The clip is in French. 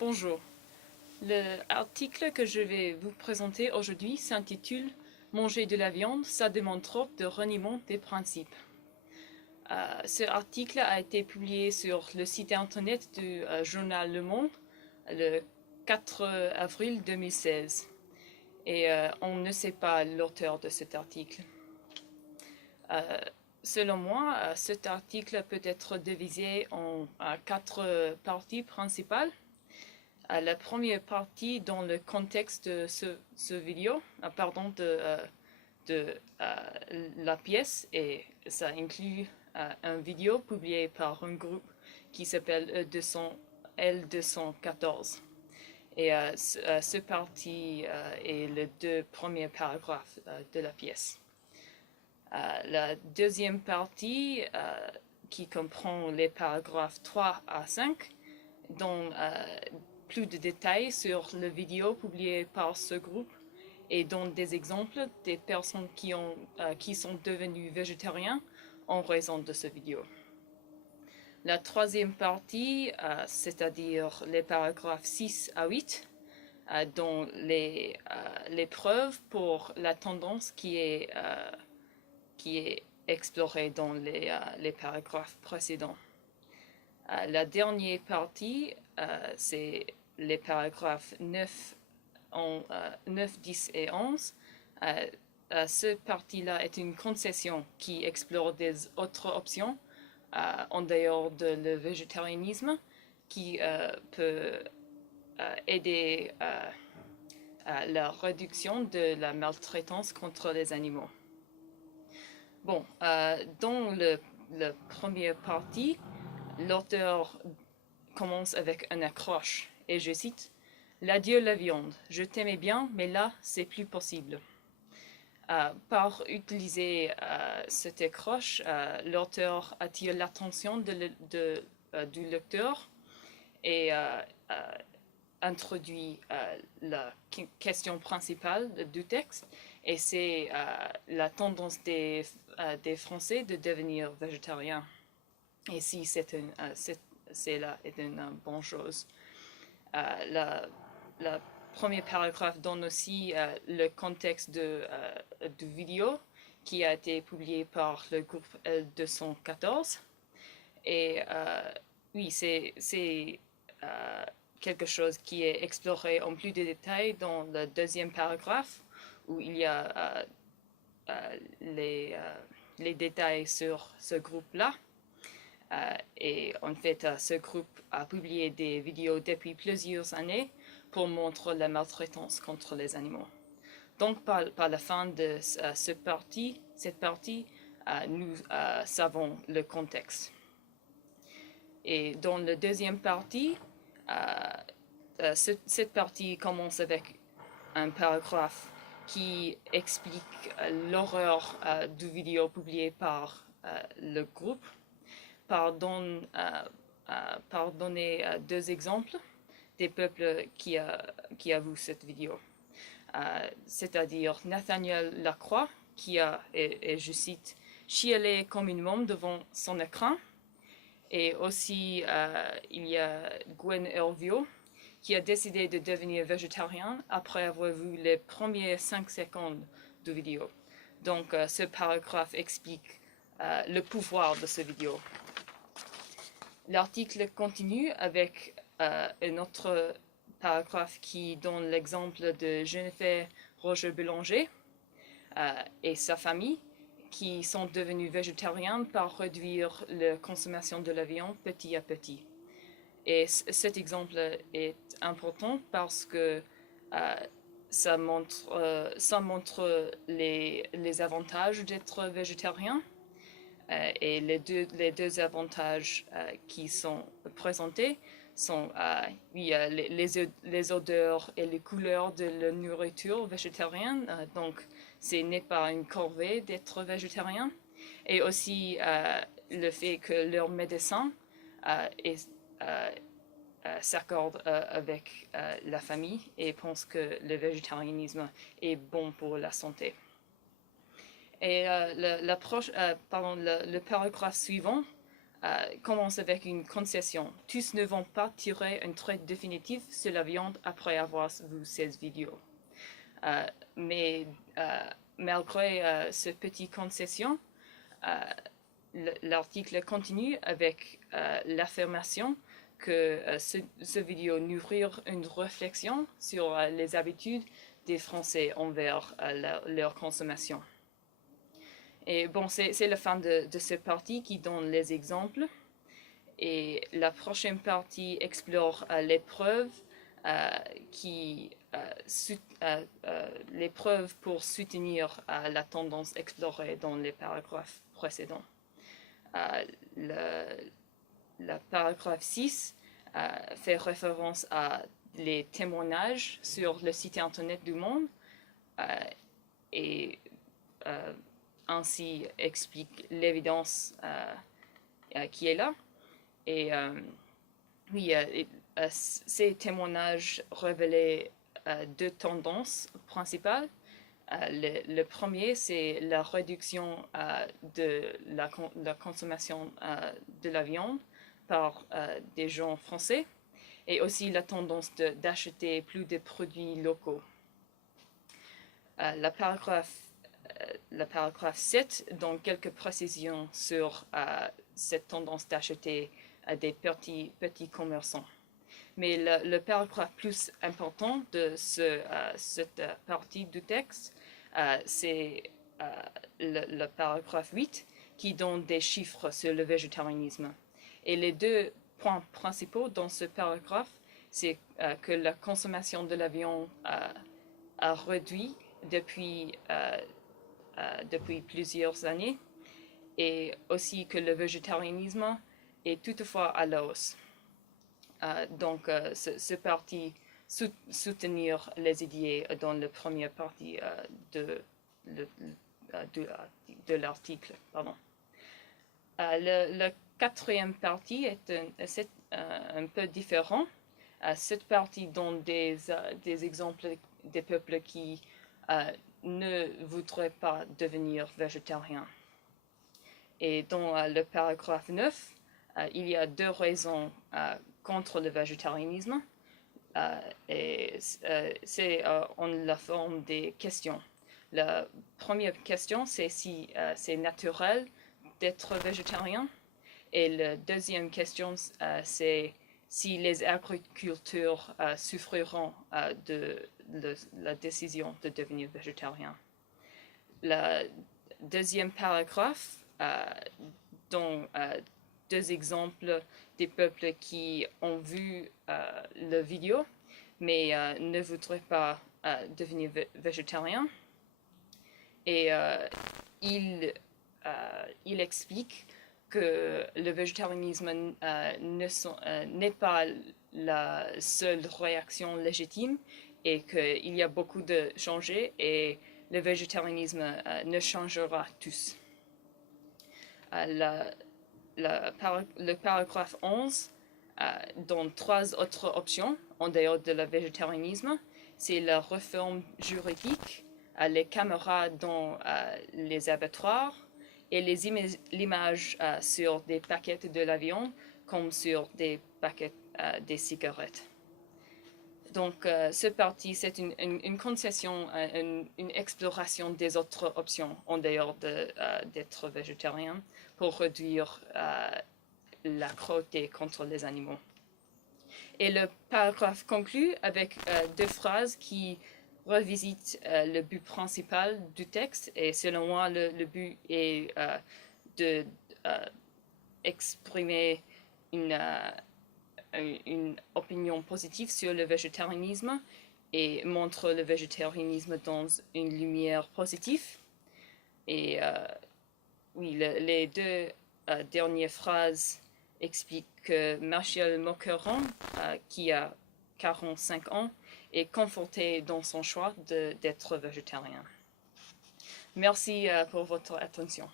Bonjour. L'article que je vais vous présenter aujourd'hui s'intitule Manger de la viande, ça demande trop de reniement des principes. Ce article a été publié sur le site internet du journal Le Monde le 4 avril 2016 et on ne sait pas l'auteur de cet article. Selon moi, cet article peut être divisé en quatre parties principales. La première partie dans le contexte de ce vidéo, de la pièce, et ça inclut une vidéo publiée par un groupe qui s'appelle L214. Et ce partie est les deux premiers paragraphes de la pièce. La deuxième partie, qui comprend les paragraphes 3 à 5, dont plus de détails sur la vidéo publiée par ce groupe et donne des exemples des personnes qui sont devenues végétariens en raison de cette vidéo. La troisième partie, c'est-à-dire les paragraphes 6 à 8, dont les preuves pour la tendance qui est explorée dans les paragraphes précédents. La dernière partie, c'est les paragraphes 9, 10 et 11. Cette partie-là est une concession qui explore des autres options en dehors de le végétarianisme qui peut aider à la réduction de la maltraitance contre les animaux. Bon, dans la première partie, l'auteur commence avec un accroche, et je cite « L'adieu la viande, je t'aimais bien, mais là, c'est plus possible. » Par utiliser cet accroche, l'auteur attire l'attention du lecteur et introduit la question principale du texte, et c'est la tendance des Français de devenir végétariens. Et si c'est là est une bonne chose. Le premier paragraphe donne aussi le contexte de vidéo qui a été publié par le groupe L214. Et oui, c'est quelque chose qui est exploré en plus de détails dans le deuxième paragraphe, où il y a les détails sur ce groupe-là. Et en fait, ce groupe a publié des vidéos depuis plusieurs années pour montrer la maltraitance contre les animaux. Donc, par la fin de cette partie, nous savons le contexte. Et dans la deuxième partie, cette partie commence avec un paragraphe qui explique l'horreur du vidéo publié par le groupe. Par donner deux exemples des peuples qui a vu cette vidéo. C'est-à-dire Nathaniel Lacroix, qui a, et je cite, chialé comme une môme devant son écran. Et aussi, il y a Gwen Hervio, qui a décidé de devenir végétarien après avoir vu les premières 5 secondes de vidéo. Donc, ce paragraphe explique le pouvoir de cette vidéo. L'article continue avec un autre paragraphe qui donne l'exemple de Jennifer Roger-Bélanger et sa famille qui sont devenus végétariens par réduire la consommation de la viande petit à petit. Et cet exemple est important parce que ça montre les avantages d'être végétarien. Et les deux avantages qui sont présentés sont les odeurs et les couleurs de la nourriture végétarienne. Donc, ce n'est pas une corvée d'être végétarien. Et aussi le fait que leur médecin s'accorde avec la famille et pense que le végétarianisme est bon pour la santé. Et le paragraphe suivant commence avec une concession. Tous ne vont pas tirer un trait définitif sur la viande après avoir vu cette vidéo. Mais malgré cette petite concession, l'article continue avec l'affirmation que ce vidéo nourrit une réflexion sur les habitudes des Français envers leur consommation. Et bon, c'est la fin de cette partie qui donne les exemples. Et la prochaine partie explore les preuves les preuves pour soutenir la tendance explorée dans les paragraphes précédents. Le paragraphe 6 fait référence à les témoignages sur le site internet du Monde et ainsi explique l'évidence qui est là. Et oui, ces témoignages révélaient deux tendances principales. Le premier, c'est la réduction de la consommation de la viande par des gens français et aussi la tendance d'acheter plus de produits locaux. Le paragraphe 7 donne quelques précisions sur cette tendance d'acheter des petits commerçants. Mais le paragraphe plus important de cette partie du texte, c'est le paragraphe 8 qui donne des chiffres sur le végétarianisme. Et les deux points principaux dans ce paragraphe, c'est que la consommation de la viande a réduit depuis plusieurs années et aussi que le végétarianisme est toutefois à la hausse. Donc, ce parti soutenir les idées dans la première partie de l'article. La quatrième partie est un peu différent. Cette partie donne des exemples des peuples qui ne voudraient pas devenir végétariens. Et dans le paragraphe 9, il y a deux raisons contre le végétarianisme. Et c'est en la forme des questions. La première question, c'est si c'est naturel d'être végétarien. Et la deuxième question, c'est si les agriculteurs souffriront de la décision de devenir végétarien. Le deuxième paragraphe donne deux exemples des peuples qui ont vu la vidéo, mais ne voudraient pas devenir végétariens. Et il explique que le végétarianisme n'est pas la seule réaction légitime et qu'il y a beaucoup de changements et le végétarianisme ne changera tous. Le paragraphe 11 donne trois autres options en dehors de le végétarianisme. C'est la réforme juridique, les caméras dans les abattoirs et les images sur des paquets de la viande comme sur des paquets des cigarettes. Donc, ce parti, c'est une concession, une exploration des autres options en dehors d'être végétarien pour réduire la cruauté contre les animaux. Et le paragraphe conclut avec deux phrases qui revisitent le but principal du texte. Et selon moi, le but est d'exprimer une opinion positive sur le végétarianisme et montre le végétarianisme dans une lumière positive. Et oui, les deux dernières phrases expliquent que Michel Maucouron, qui a 45 ans, est conforté dans son choix d'être végétarien. Merci pour votre attention.